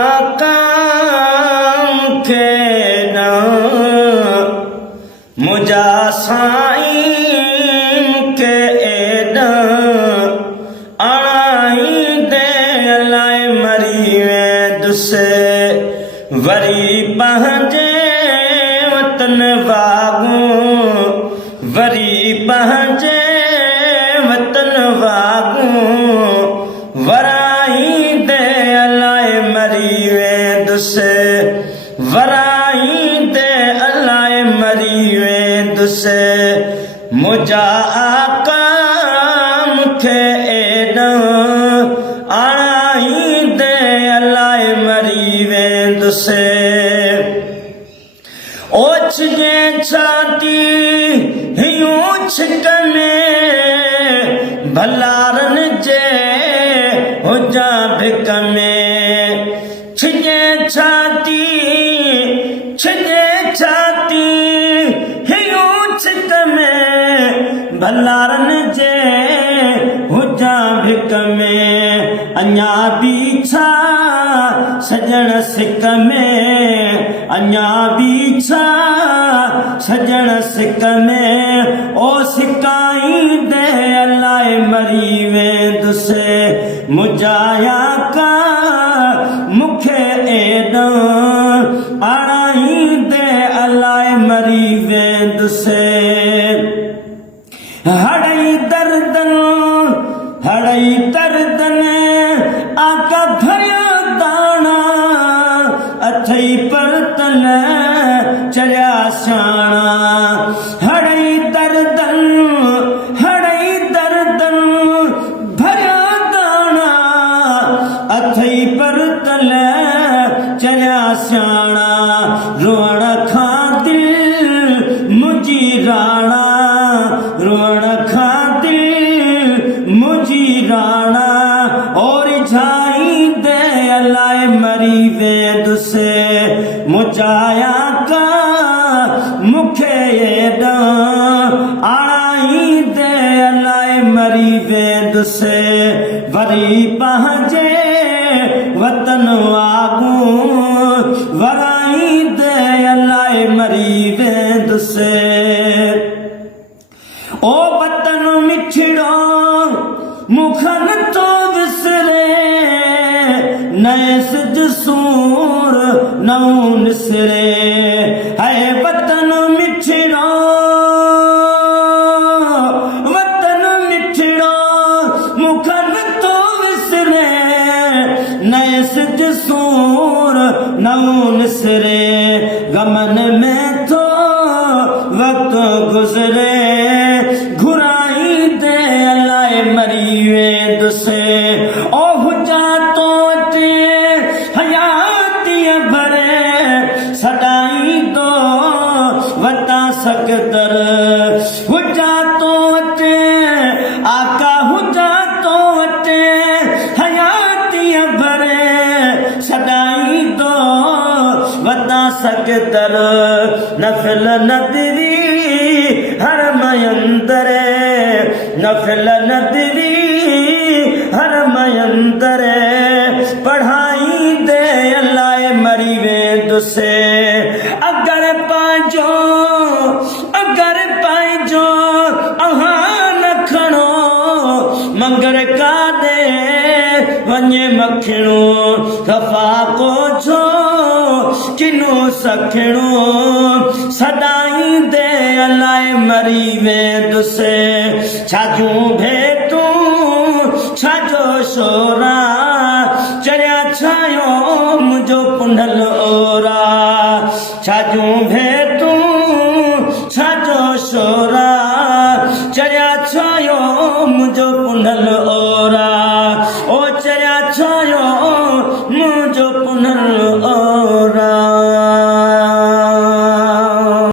आकाम के ना मुझा साईं के एडा आणाई दे अलाए मरी वेंद से वरी पंहिंजे वतन वागूं वरी पंहिंजे वतन वागूं वराई दे अलाए मरी वेंद से वराई दे अलाए मरी वेंद से मुझा आका मुखे एडा आणाई दे अलाए मरी वेंद से ओछ जे छाती हियूं छिक में भलारन जे हुजा भिक में छिजे छाती हियूं छिक में भलारन जे हुजा भिक में अञा बि छा सजण सिक में अञा बि छा सजण सिक में ओ सिकाई दे अलाए मरी वेंद से मुझाया का मुखे एडो आणाई दे अलाए मरी वेंद से हड़ई दर्दन आका भरिया दाना अथई पर तन चढ़िया शाना हड़ई दर्दन भरिया दाना अथई पर तन चढ़िया शाना रोअण खां दिल मुंहिंजी राणा रोअण खां दिल मुंहिंजी राणा और झाई दे अलाए मरी वेंद से मुझाया का मुखे एडा आणाई दे अलाए मरी वेंद से वरी पंहिंजे वतन वागूं वराई दे अलाए मरी वेंद से ओ वतन मिठड़ो मुखन तो विसरे नए सिज सूर नऊं निसरे है वतन मिठड़ो मुखन तो विसरे नए सिज सूर नऊं निसरे गमन में तो वक्त गुजरे घुराई दे अलाए मरी वेंद से ओ हुजा तो अचे हयाती भरे सदाई दो वता सकदर हुजा तो अचे आका हुजा तो अचे हयाती भरे सदाई दो वता सकदर नफल नदरी हर मयंदरे नफल नदरी हर मयंदरे पढ़ाई दे अलाए मरी वेंद से अगर पाइजो अहां न खणो मंगर का दे वञे मखणो खफा को छो किनो सखणो सदाई दे अलाए मरी वेंद से छाजूं भेटूं छाजो शोरा चढ़िया छायो मुंहिंजो पुंडल ओरा छाजूं